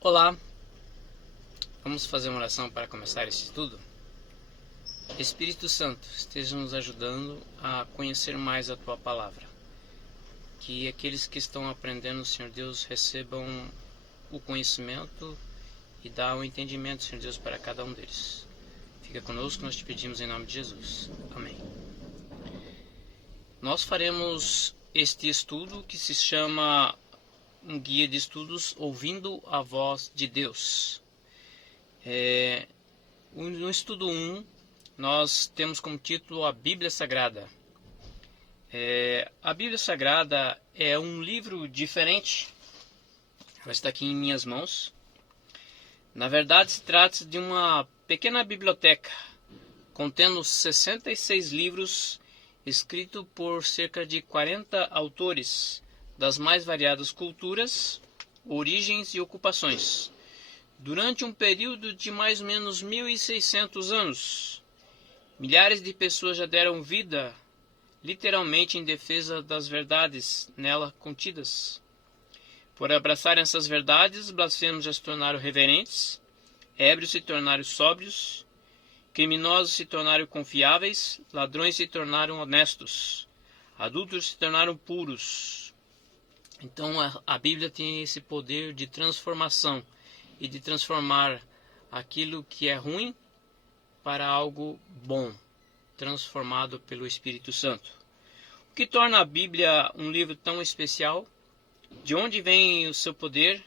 Olá, vamos fazer uma oração para começar esse estudo? Espírito Santo, esteja nos ajudando a conhecer mais a Tua Palavra. Que aqueles que estão aprendendo, Senhor Deus, recebam o conhecimento e dá o entendimento, Senhor Deus, para cada um deles. Fica conosco, nós te pedimos em nome de Jesus. Amém. Nós faremos este estudo que se chama um guia de estudos ouvindo a voz de Deus. No estudo 1, nós temos como título a Bíblia Sagrada. A Bíblia Sagrada é um livro diferente. Ela está aqui em minhas mãos. Na verdade, se trata de uma pequena biblioteca contendo 66 livros escritos por cerca de 40 autores das mais variadas culturas, origens e ocupações, durante um período de mais ou menos 1.600 anos. Milhares de pessoas já deram vida, literalmente, em defesa das verdades nela contidas. Por abraçarem essas verdades, blasfemos já se tornaram reverentes, ébrios se tornaram sóbrios, criminosos se tornaram confiáveis, ladrões se tornaram honestos, adúlteros se tornaram puros. Então a Bíblia tem esse poder de transformação e de transformar aquilo que é ruim para algo bom, transformado pelo Espírito Santo. O que torna a Bíblia um livro tão especial? De onde vem o seu poder?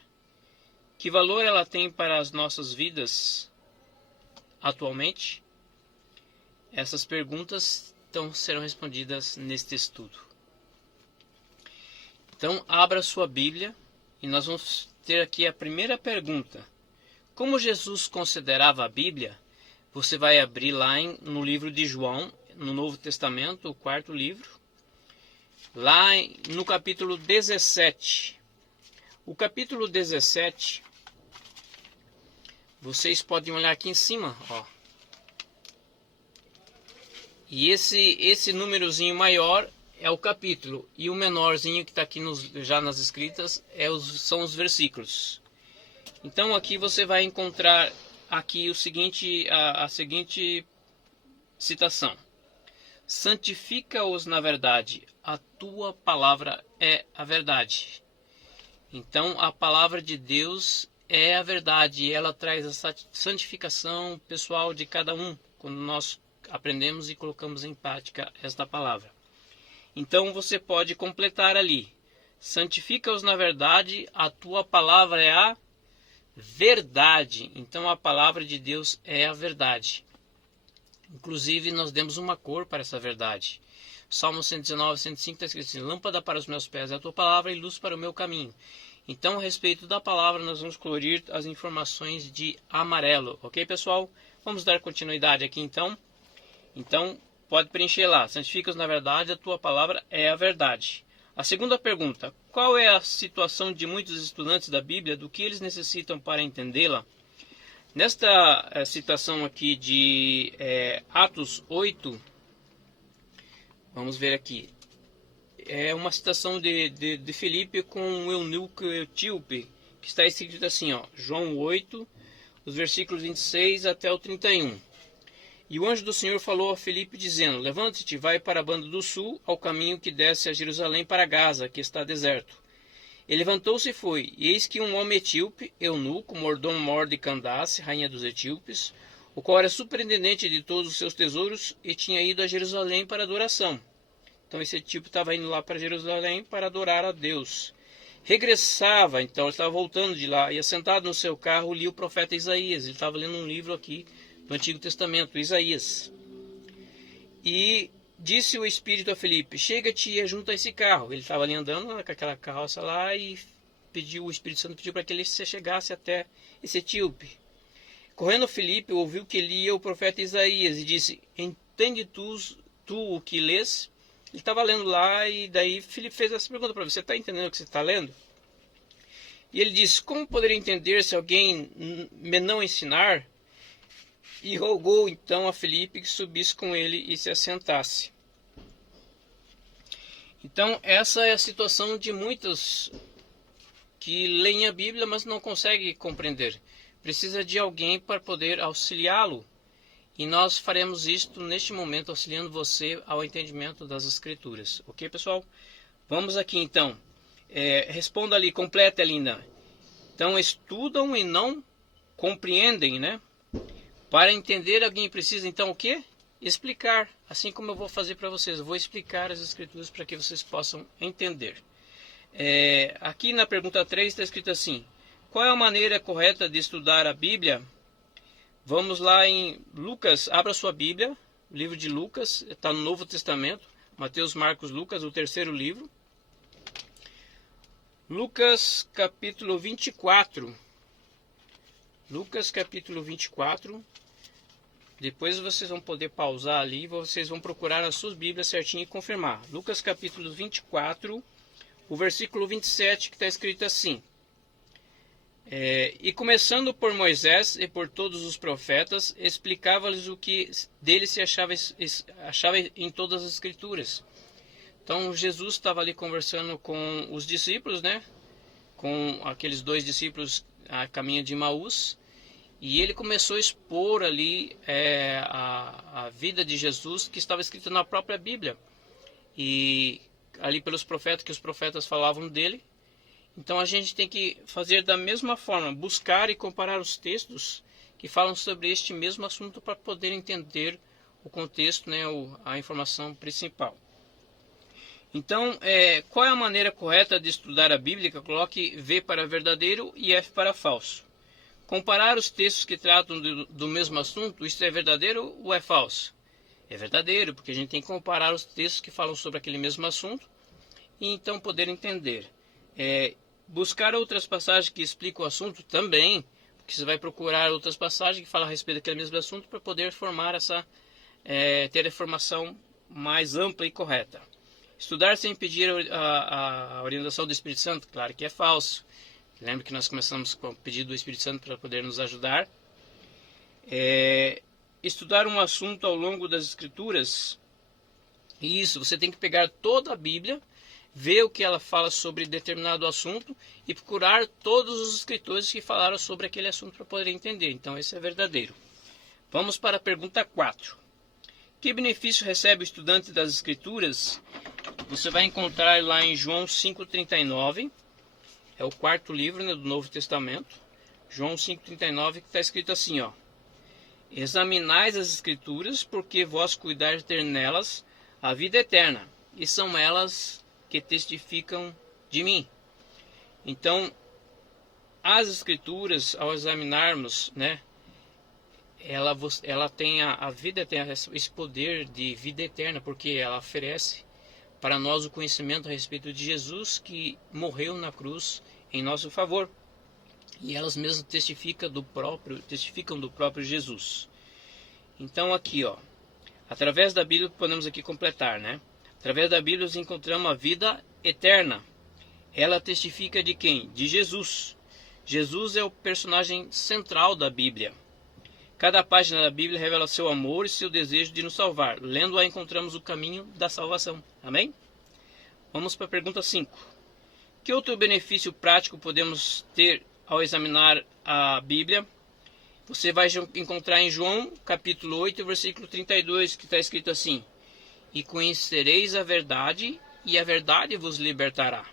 Que valor ela tem para as nossas vidas atualmente? Essas perguntas serão respondidas neste estudo. Então, abra sua Bíblia e nós vamos ter aqui a primeira pergunta. Como Jesus considerava a Bíblia? Você vai abrir lá no livro de João, no Novo Testamento, o 4º livro, lá no capítulo 17. O capítulo 17, vocês podem olhar aqui em cima, ó. E esse númerozinho maior é o capítulo, e o menorzinho que está aqui já nas escritas são os versículos. Então aqui você vai encontrar aqui a seguinte citação: santifica-os na verdade, a tua palavra é a verdade. Então a palavra de Deus é a verdade, e ela traz a santificação pessoal de cada um, quando nós aprendemos e colocamos em prática esta palavra. Então você pode completar ali: santifica-os na verdade, a tua palavra é a verdade. Então a palavra de Deus é a verdade. Inclusive nós demos uma cor para essa verdade. Salmo 119, 105 está escrito assim: lâmpada para os meus pés é a tua palavra e luz para o meu caminho. Então, a respeito da palavra, nós vamos colorir as informações de amarelo. Ok, pessoal? Vamos dar continuidade aqui então. Então, pode preencher lá: santifica-os na verdade, a tua palavra é a verdade. A segunda pergunta: qual é a situação de muitos estudantes da Bíblia, do que eles necessitam para entendê-la? Nesta citação aqui de Atos 8, vamos ver aqui, é uma citação de Filipe com o eunuco etíope, que está escrito assim, ó, João 8, os versículos 26 até o 31. E o anjo do Senhor falou a Filipe, dizendo: levante-te, vai para a banda do sul, ao caminho que desce a Jerusalém para Gaza, que está deserto. Ele levantou-se e foi, e eis que um homem etíope, eunuco, mordomo de Candace, rainha dos etíopes, o qual era superintendente de todos os seus tesouros, e tinha ido a Jerusalém para adoração. Então esse etíope estava indo lá para Jerusalém para adorar a Deus. Regressava, então, ele estava voltando de lá, e assentado no seu carro, lia o profeta Isaías. Ele estava lendo um livro aqui do Antigo Testamento, Isaías. E disse o Espírito a Filipe: chega-te e junta esse carro. Ele estava ali andando com aquela carroça lá, e o Espírito Santo pediu para que ele se chegasse até esse etíope. Correndo Filipe, ouviu que lia o profeta Isaías e disse: entende tu o que lês? Ele estava lendo lá, e daí Filipe fez essa pergunta para ele: você está entendendo o que você está lendo? E ele disse: como poderia entender se alguém me não ensinar? E rogou então a Filipe que subisse com ele e se assentasse. Então essa é a situação de muitos que leem a Bíblia, mas não consegue compreender. Precisa de alguém para poder auxiliá-lo. E nós faremos isto neste momento, auxiliando você ao entendimento das Escrituras. Ok, pessoal? Vamos aqui então. Responda ali, completa, Linda. Então, estudam e não compreendem, né? Para entender, alguém precisa então o quê? Explicar. Assim como eu vou fazer para vocês. Eu vou explicar as Escrituras para que vocês possam entender. Aqui na pergunta 3 está escrito assim: qual é a maneira correta de estudar a Bíblia? Vamos lá em Lucas, abra sua Bíblia, o livro de Lucas, está no Novo Testamento, Mateus, Marcos, Lucas, o terceiro livro. Lucas capítulo 24. Lucas capítulo 24. Depois vocês vão poder pausar ali, vocês vão procurar nas suas Bíblias certinho e confirmar. Lucas capítulo 24, o versículo 27, que está escrito assim: e começando por Moisés e por todos os profetas, explicava-lhes o que dele se achava em todas as Escrituras. Então Jesus estava ali conversando com os discípulos, né? Com aqueles 2 discípulos a caminho de Emaús, e ele começou a expor ali a vida de Jesus, que estava escrita na própria Bíblia, e ali pelos profetas, que os profetas falavam dele. Então a gente tem que fazer da mesma forma, buscar e comparar os textos que falam sobre este mesmo assunto para poder entender o contexto, né, a informação principal. Então, qual é a maneira correta de estudar a Bíblia? Coloque V para verdadeiro e F para falso. Comparar os textos que tratam do mesmo assunto, isso é verdadeiro ou é falso? É verdadeiro, porque a gente tem que comparar os textos que falam sobre aquele mesmo assunto e então poder entender. Buscar outras passagens que explicam o assunto também, porque você vai procurar outras passagens que falam a respeito daquele mesmo assunto para poder formar ter a informação mais ampla e correta. Estudar sem pedir a orientação do Espírito Santo, claro que é falso. Lembra que nós começamos com o pedido do Espírito Santo para poder nos ajudar. Estudar um assunto ao longo das Escrituras, isso, você tem que pegar toda a Bíblia, ver o que ela fala sobre determinado assunto e procurar todos os escritores que falaram sobre aquele assunto para poder entender. Então, esse é verdadeiro. Vamos para a pergunta 4. Que benefício recebe o estudante das Escrituras? Você vai encontrar lá em João 5,39. É o 4º livro, né, do Novo Testamento. João 5,39, que está escrito assim, ó: examinais as Escrituras, porque vós cuidais de ter nelas a vida eterna, e são elas que testificam de mim. Então, as Escrituras, ao examinarmos, né, ela tem a vida eterna, esse poder de vida eterna, porque ela oferece para nós o conhecimento a respeito de Jesus, que morreu na cruz em nosso favor. E elas mesmas testificam do próprio Jesus. Então aqui, ó, através da Bíblia podemos aqui completar, né? Através da Bíblia nós encontramos a vida eterna. Ela testifica de quem? De Jesus. Jesus é o personagem central da Bíblia. Cada página da Bíblia revela seu amor e seu desejo de nos salvar. Lendo-a encontramos o caminho da salvação. Amém? Vamos para a pergunta 5. Que outro benefício prático podemos ter ao examinar a Bíblia? Você vai encontrar em João capítulo 8, versículo 32, que está escrito assim: e conhecereis a verdade, e a verdade vos libertará.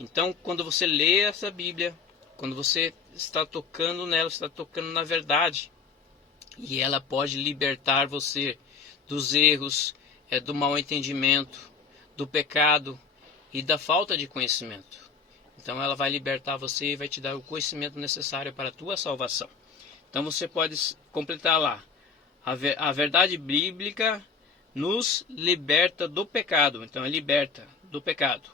Então, quando você lê essa Bíblia, quando você está tocando nela, você está tocando na verdade. E ela pode libertar você dos erros, do mau entendimento, do pecado e da falta de conhecimento. Então ela vai libertar você e vai te dar o conhecimento necessário para a tua salvação. Então você pode completar lá: a verdade bíblica nos liberta do pecado. Então é liberta do pecado.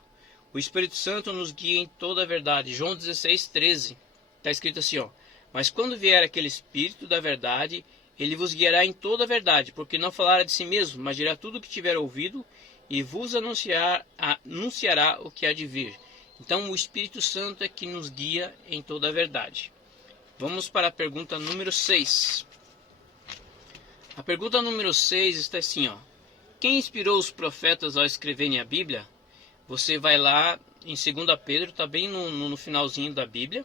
O Espírito Santo nos guia em toda a verdade. João 16, 13. Está escrito assim, ó: mas quando vier aquele Espírito da verdade, ele vos guiará em toda a verdade, porque não falará de si mesmo, mas dirá tudo o que tiver ouvido e vos anunciará o que há de vir. Então o Espírito Santo é que nos guia em toda a verdade. Vamos para a pergunta número 6. A pergunta número 6 está assim, ó: quem inspirou os profetas ao escreverem a Bíblia? Você vai lá em 2 Pedro, está bem no finalzinho da Bíblia.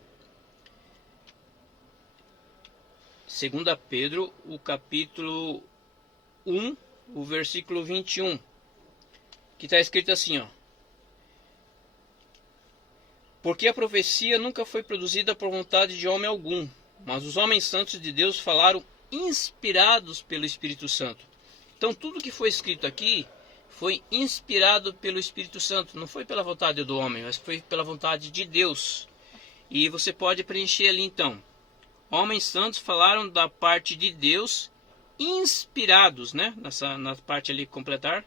2 Pedro, o capítulo 1, o versículo 21, que está escrito assim, ó. Porque a profecia nunca foi produzida por vontade de homem algum, mas os homens santos de Deus falaram inspirados pelo Espírito Santo. Então tudo que foi escrito aqui foi inspirado pelo Espírito Santo. Não foi pela vontade do homem, mas foi pela vontade de Deus. E você pode preencher ali então. Homens santos falaram da parte de Deus, inspirados, né? Na parte ali completar,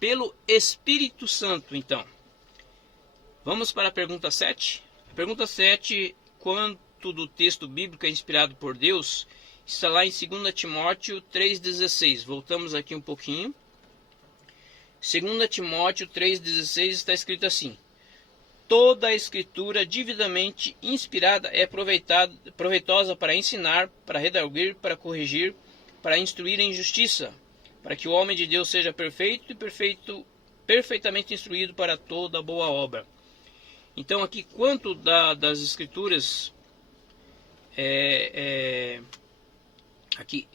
pelo Espírito Santo, então. Vamos para a pergunta 7. A pergunta 7, quanto do texto bíblico é inspirado por Deus, está lá em 2 Timóteo 3,16. Voltamos aqui um pouquinho. 2 Timóteo 3,16 está escrito assim: toda a escritura devidamente inspirada é proveitosa para ensinar, para redarguir, para corrigir, para instruir em justiça, para que o homem de Deus seja perfeito e perfeitamente instruído para toda boa obra. Então aqui, quanto das escrituras, aqui,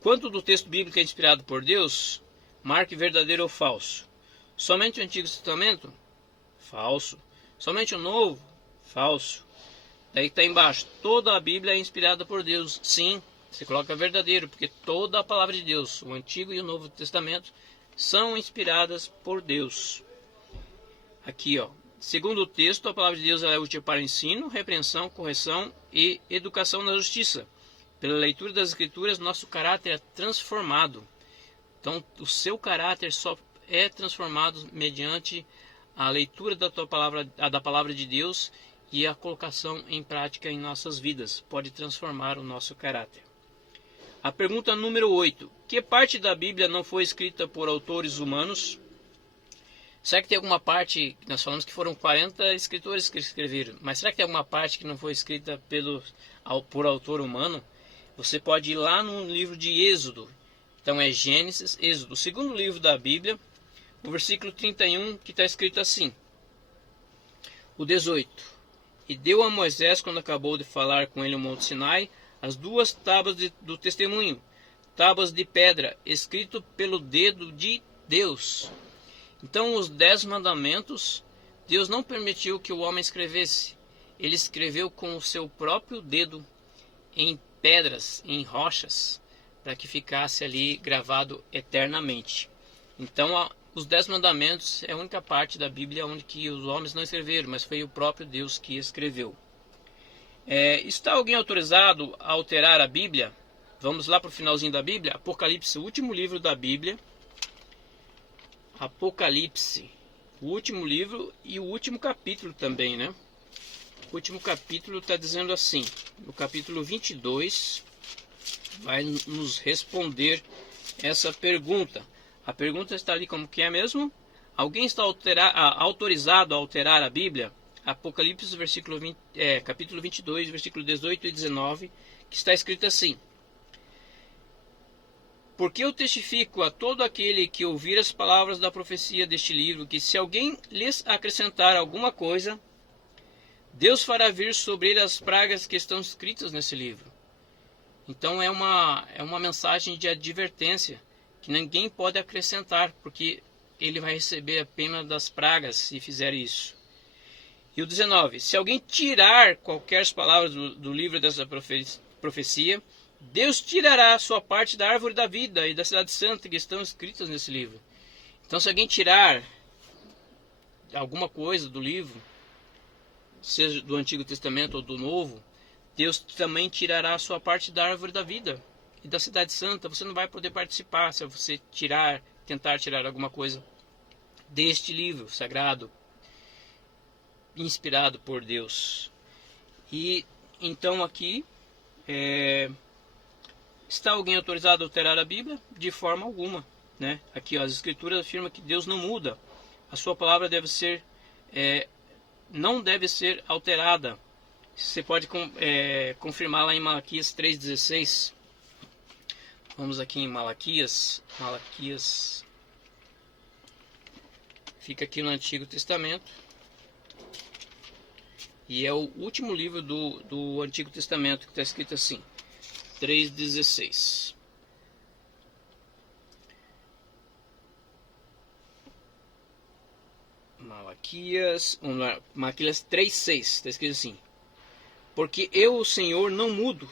quanto do texto bíblico é inspirado por Deus, marque verdadeiro ou falso. Somente o Antigo Testamento? Falso. Somente o Novo? Falso. Daí está embaixo, toda a Bíblia é inspirada por Deus. Sim, você coloca verdadeiro, porque toda a palavra de Deus, o Antigo e o Novo Testamento, são inspiradas por Deus. Aqui, ó. Segundo o texto, a palavra de Deus é útil para ensino, repreensão, correção e educação na justiça. Pela leitura das Escrituras, nosso caráter é transformado. Então, o seu caráter só é transformado mediante a leitura da palavra de Deus e a colocação em prática em nossas vidas. Pode transformar o nosso caráter. A pergunta número 8. Que parte da Bíblia não foi escrita por autores humanos? Será que tem alguma parte, nós falamos que foram 40 escritores que escreveram, mas será que tem alguma parte que não foi escrita por autor humano? Você pode ir lá no livro de Êxodo. Então é Gênesis, Êxodo, o segundo livro da Bíblia, o versículo 31, que está escrito assim. O 18. E deu a Moisés, quando acabou de falar com ele no Monte Sinai, as 2 tábuas do testemunho, tábuas de pedra, escrito pelo dedo de Deus. Então, os 10 mandamentos, Deus não permitiu que o homem escrevesse. Ele escreveu com o seu próprio dedo em pedras, em rochas, para que ficasse ali gravado eternamente. Então, os 10 mandamentos é a única parte da Bíblia onde que os homens não escreveram, mas foi o próprio Deus que escreveu. Está alguém autorizado a alterar a Bíblia? Vamos lá para o finalzinho da Bíblia. Apocalipse, o último livro da Bíblia. Apocalipse, o último livro e o último capítulo também, né? O último capítulo está dizendo assim, no capítulo 22, vai nos responder essa pergunta. A pergunta está ali como que é mesmo? Alguém está autorizado a alterar a Bíblia? Apocalipse, capítulo 22, versículo 18 e 19, que está escrito assim: porque eu testifico a todo aquele que ouvir as palavras da profecia deste livro, que se alguém lhes acrescentar alguma coisa, Deus fará vir sobre ele as pragas que estão escritas nesse livro. Então é uma mensagem de advertência, que ninguém pode acrescentar, porque ele vai receber a pena das pragas se fizer isso. E o 19, se alguém tirar qualquer palavras do livro dessa profecia, Deus tirará a sua parte da árvore da vida e da cidade santa que estão escritas nesse livro. Então, se alguém tirar alguma coisa do livro, seja do Antigo Testamento ou do Novo, Deus também tirará a sua parte da árvore da vida e da cidade santa. Você não vai poder participar se você tentar tirar alguma coisa deste livro sagrado, inspirado por Deus. E então aqui está alguém autorizado a alterar a Bíblia? De forma alguma, né? Aqui ó, as Escrituras afirmam que Deus não muda. A sua palavra não deve ser alterada. Você pode confirmar lá em Malaquias 3,16. Vamos aqui em Malaquias. Malaquias fica aqui no Antigo Testamento. E é o último livro do Antigo Testamento, que está escrito assim, 3,16. Malaquias 3,6, está escrito assim: porque eu, o Senhor, não mudo,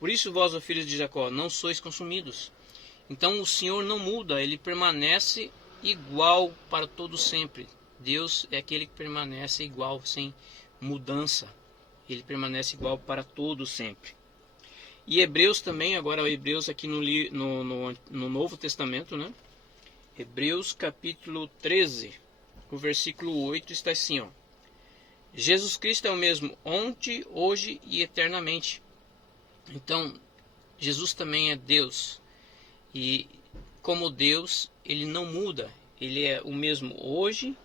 por isso vós, ó filhos de Jacó, não sois consumidos. Então o Senhor não muda, ele permanece igual para todo sempre. Deus é aquele que permanece igual, sem mudança. Ele permanece igual para todo sempre. E Hebreus também, agora Hebreus aqui no Novo Testamento, né? Hebreus capítulo 13, o versículo 8 está assim, ó: Jesus Cristo é o mesmo ontem, hoje e eternamente. Então, Jesus também é Deus. E como Deus, ele não muda. Ele é o mesmo hoje,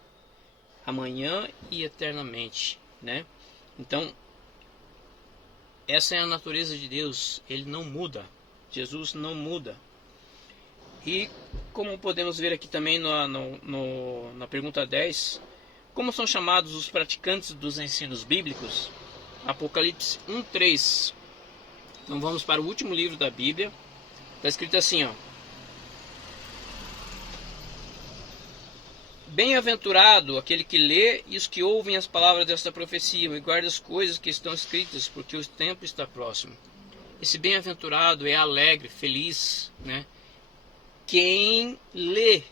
amanhã e eternamente, né? Então, essa é a natureza de Deus. Ele não muda. Jesus não muda. E como podemos ver aqui também na pergunta 10, como são chamados os praticantes dos ensinos bíblicos? Apocalipse 1:3. Então vamos para o último livro da Bíblia. Está escrito assim, ó: bem-aventurado aquele que lê e os que ouvem as palavras desta profecia e guarda as coisas que estão escritas, porque o tempo está próximo. Esse bem-aventurado é alegre, feliz, né? Quem lê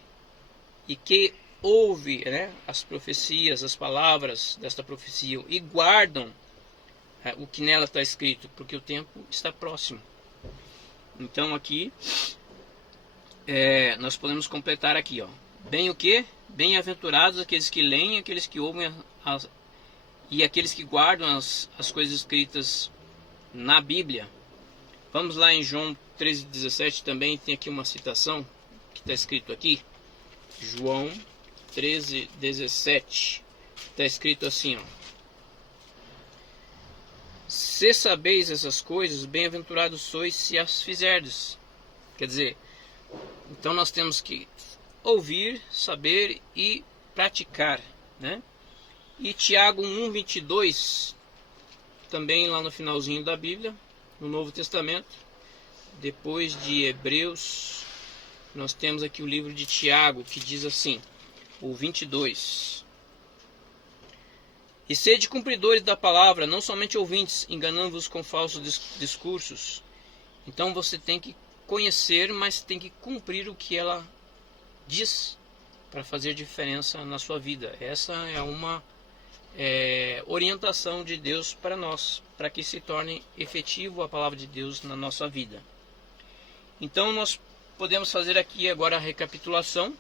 e que ouve, né, as profecias, as palavras desta profecia e guardam o que nela está escrito, porque o tempo está próximo. Então aqui nós podemos completar aqui, ó: bem o que? Bem-aventurados aqueles que leem, aqueles que ouvem e aqueles que guardam as coisas escritas na Bíblia. Vamos lá em João 13,17, também tem aqui uma citação que está escrito aqui. João 13,17. Está escrito assim, ó: se sabeis essas coisas, bem-aventurados sois se as fizerdes. Quer dizer, então nós temos que ouvir, saber e praticar, né? E Tiago 1:22, também lá no finalzinho da Bíblia, no Novo Testamento, depois de Hebreus, nós temos aqui o livro de Tiago, que diz assim, o 22: e sede cumpridores da palavra, não somente ouvintes, enganando-vos com falsos discursos. Então você tem que conhecer, mas tem que cumprir o que ela diz para fazer diferença na sua vida. Essa é uma orientação de Deus para nós, para que se torne efetivo a palavra de Deus na nossa vida. Então nós podemos fazer aqui agora a recapitulação.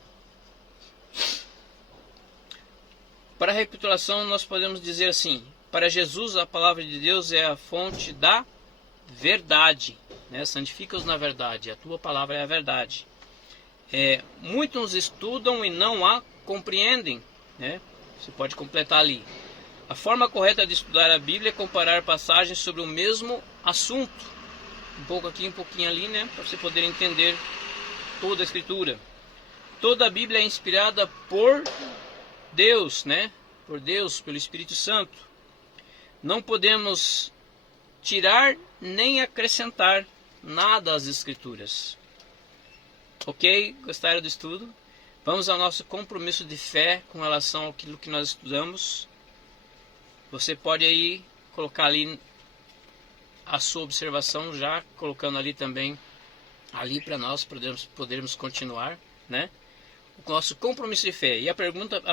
Para a recapitulação nós podemos dizer assim: para Jesus a palavra de Deus é a fonte da verdade, né? Santifica-os na verdade, a tua palavra é a verdade. Muitos estudam e não a compreendem, né? Você pode completar ali. A forma correta de estudar a Bíblia é comparar passagens sobre o mesmo assunto, um pouco aqui, um pouquinho ali, né? Para você poder entender toda a Escritura. Toda a Bíblia é inspirada por Deus, né? Por Deus, pelo Espírito Santo. Não podemos tirar nem acrescentar nada às Escrituras. Ok? Gostaram do estudo? Vamos ao nosso compromisso de fé com relação àquilo que nós estudamos. Você pode aí colocar ali a sua observação, já colocando ali também, ali para nós podermos continuar, né? O nosso compromisso de fé. E a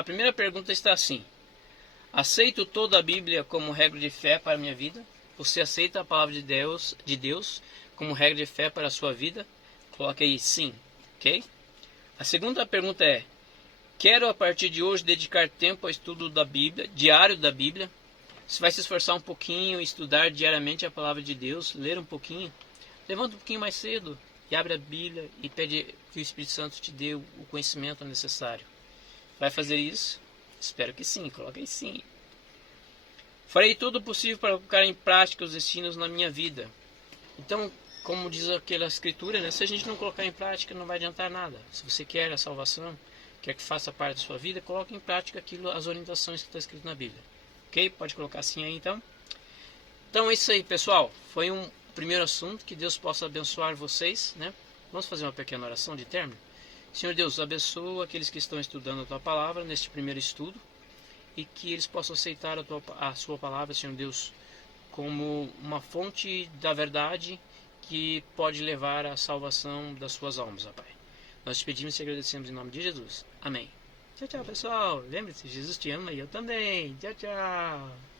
primeira pergunta está assim: aceito toda a Bíblia como regra de fé para a minha vida? Você aceita a palavra de Deus como regra de fé para a sua vida? Coloque aí sim, ok? A segunda pergunta é: quero a partir de hoje dedicar tempo ao estudo da Bíblia, diário da Bíblia? Você vai se esforçar um pouquinho, estudar diariamente a palavra de Deus, ler um pouquinho, levanta um pouquinho mais cedo e abre a Bíblia e pede que o Espírito Santo te dê o conhecimento necessário. Vai fazer isso? Espero que sim, coloque aí sim. Farei tudo o possível para colocar em prática os ensinos na minha vida. Então, como diz aquela escritura, né? Se a gente não colocar em prática, não vai adiantar nada. Se você quer a salvação, quer que faça parte da sua vida, coloque em prática as orientações que está escrito na Bíblia. Ok? Pode colocar assim aí então. Então é isso aí, pessoal. Foi um primeiro assunto. Que Deus possa abençoar vocês, né? Vamos fazer uma pequena oração de término? Senhor Deus, abençoa aqueles que estão estudando a Tua Palavra neste primeiro estudo e que eles possam aceitar a Sua Palavra, Senhor Deus, como uma fonte da verdade que pode levar à salvação das suas almas, ó Pai. Nós te pedimos e agradecemos em nome de Jesus. Amém. Tchau, tchau, pessoal. Lembre-se, Jesus te ama e eu também. Tchau, tchau.